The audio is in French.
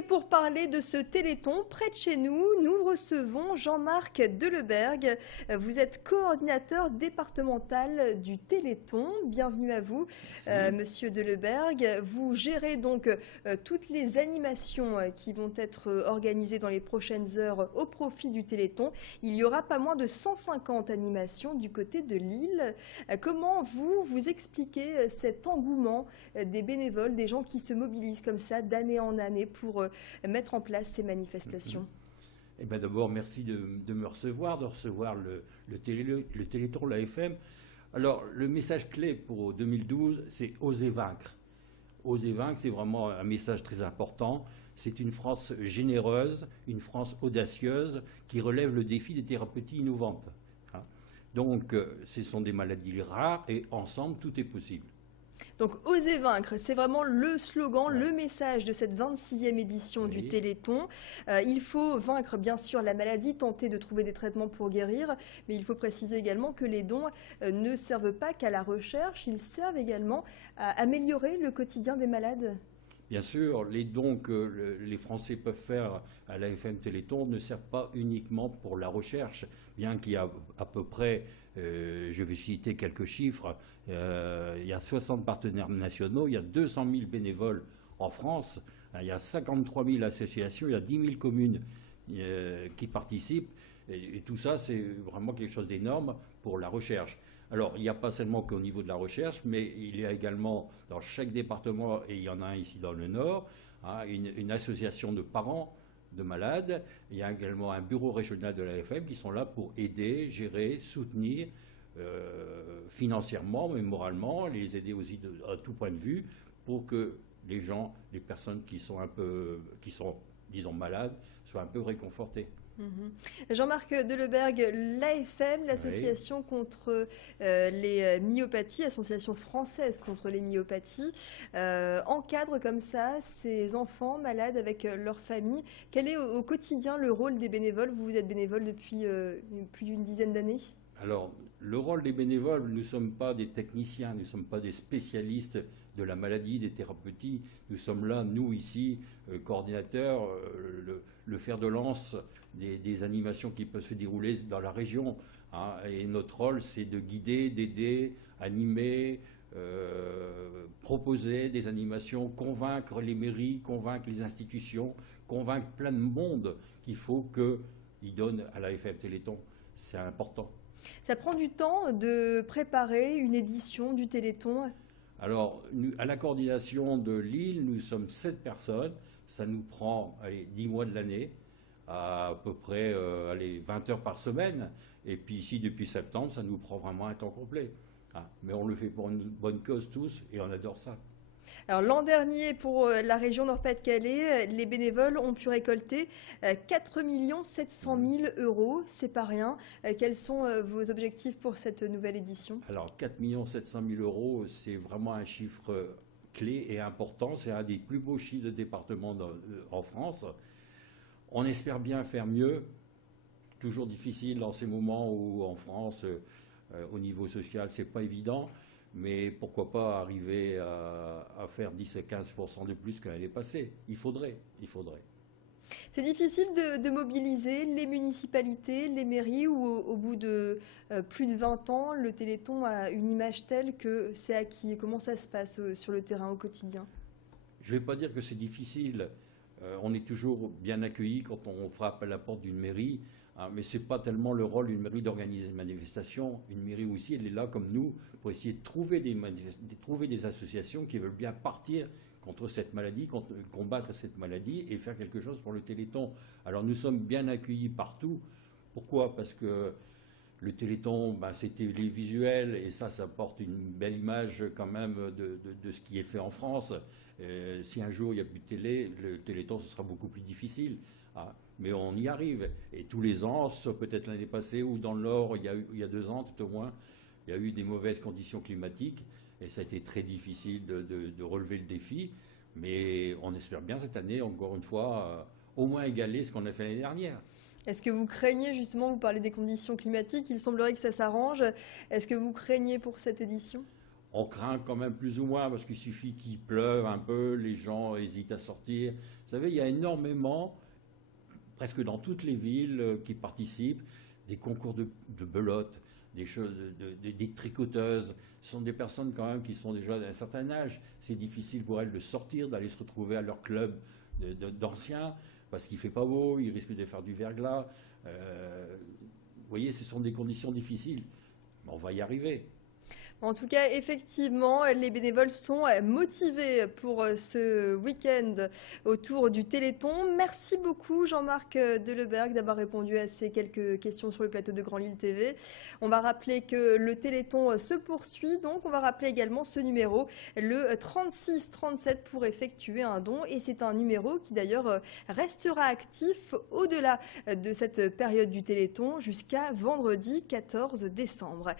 Et pour parler de ce Téléthon, près de chez nous, nous recevons Jean-Marc Delebergue. Vous êtes coordinateur départemental du Téléthon. Bienvenue à vous, Monsieur Delebergue. Vous gérez donc toutes les animations qui vont être organisées dans les prochaines heures au profit du Téléthon. Il y aura pas moins de 150 animations du côté de Lille. Comment vous expliquez cet engouement des bénévoles, des gens qui se mobilisent comme ça d'année en année pour mettre en place ces manifestations? Eh bien, d'abord, merci de me recevoir, le Téléthon, l'AFM. Alors, le message clé pour 2012, c'est « Oser vaincre ». Oser vaincre, c'est vraiment un message très important. C'est une France généreuse, une France audacieuse qui relève le défi des thérapeuties innovantes. Donc, ce sont des maladies rares et ensemble, tout est possible. Donc, oser vaincre, c'est vraiment le slogan, le message de cette 26e édition du Téléthon. Il faut vaincre, bien sûr, la maladie, tenter de trouver des traitements pour guérir, mais il faut préciser également que les dons ne servent pas qu'à la recherche, ils servent également à améliorer le quotidien des malades. Bien sûr, les dons que les Français peuvent faire à l'AFM Téléthon ne servent pas uniquement pour la recherche, bien qu'il y a à peu près, je vais citer quelques chiffres, il y a 60 partenaires nationaux, il y a 200 000 bénévoles en France, il y a 53 000 associations, il y a 10 000 communes qui participent, et tout ça, c'est vraiment quelque chose d'énorme pour la recherche. Alors, il n'y a pas seulement qu'au niveau de la recherche, mais il y a également dans chaque département, et il y en a un ici dans le Nord, une association de parents de malades. Il y a également un bureau régional de l'AFM qui sont là pour aider, gérer, soutenir financièrement, mais moralement, les aider aussi à tout point de vue pour que les gens, les personnes qui sont disons, malades, soient un peu réconfortées. Jean-Marc Delebergue, l'AFM, l'association contre les myopathies, association française contre les myopathies, encadre comme ça ces enfants malades avec leur famille. Quel est au quotidien le rôle des bénévoles? Vous êtes bénévole depuis plus d'une dizaine d'années. Alors, le rôle des bénévoles, nous ne sommes pas des techniciens, nous ne sommes pas des spécialistes de la maladie, des thérapeuties. Nous sommes là, nous, ici, coordinateurs, le fer de lance des animations qui peuvent se dérouler dans la région. Et notre rôle, c'est de guider, d'aider, animer, proposer des animations, convaincre les mairies, convaincre les institutions, convaincre plein de monde qu'il faut qu'ils donnent à l'AFM Téléthon. C'est important. Ça prend du temps de préparer une édition du Téléthon? Alors, à la coordination de Lille, nous sommes 7 personnes. Ça nous prend 10 mois de l'année, à peu près 20 heures par semaine. Et puis ici, depuis septembre, ça nous prend vraiment un temps complet. Mais on le fait pour une bonne cause tous et on adore ça. Alors l'an dernier, pour la région Nord-Pas-de-Calais, les bénévoles ont pu récolter 4 700 000 €. C'est pas rien. Quels sont vos objectifs pour cette nouvelle édition? Alors 4 700 000 €, c'est vraiment un chiffre clé et important. C'est un des plus beaux chiffres de département en France. On espère bien faire mieux. Toujours difficile dans ces moments où en France, au niveau social, c'est pas évident. Mais pourquoi pas arriver à faire 10 à 15% de plus que l'année passée? Il faudrait. C'est difficile de mobiliser les municipalités, les mairies, où au bout de plus de 20 ans, le Téléthon a une image telle que c'est acquis. Comment ça se passe sur le terrain au quotidien? Je ne vais pas dire que c'est difficile. On est toujours bien accueilli quand on frappe à la porte d'une mairie, mais ce n'est pas tellement le rôle d'une mairie d'organiser une manifestation. Une mairie aussi, elle est là comme nous pour essayer de trouver des associations qui veulent bien partir contre cette maladie, combattre cette maladie et faire quelque chose pour le Téléthon. Alors nous sommes bien accueillis partout. Pourquoi? Parce que le Téléthon, c'est télévisuel et ça porte une belle image quand même de ce qui est fait en France. Si un jour il n'y a plus de télé, le Téléthon, ce sera beaucoup plus difficile. Mais on y arrive. Et tous les ans, sauf peut-être l'année passée ou dans le Nord, il y a 2 ans tout au moins, il y a eu des mauvaises conditions climatiques et ça a été très difficile de relever le défi. Mais on espère bien cette année, encore une fois, au moins égaler ce qu'on a fait l'année dernière. Est-ce que vous craignez, justement, vous parlez des conditions climatiques, il semblerait que ça s'arrange. Est-ce que vous craignez pour cette édition? On craint quand même plus ou moins parce qu'il suffit qu'il pleuve un peu, les gens hésitent à sortir. Vous savez, il y a énormément, presque dans toutes les villes qui participent, des concours de belote, des choses, des tricoteuses. Ce sont des personnes quand même qui sont déjà d'un certain âge. C'est difficile pour elles de sortir, d'aller se retrouver à leur club d'anciens, parce qu'il ne fait pas beau, ils risquent de faire du verglas. Vous voyez, ce sont des conditions difficiles. Mais on va y arriver. En tout cas, effectivement, les bénévoles sont motivés pour ce week-end autour du Téléthon. Merci beaucoup Jean-Marc Deleberg d'avoir répondu à ces quelques questions sur le plateau de Grand Lille TV. On va rappeler que le Téléthon se poursuit, donc on va rappeler également ce numéro, le 3637 pour effectuer un don. Et c'est un numéro qui d'ailleurs restera actif au-delà de cette période du Téléthon jusqu'à vendredi 14 décembre.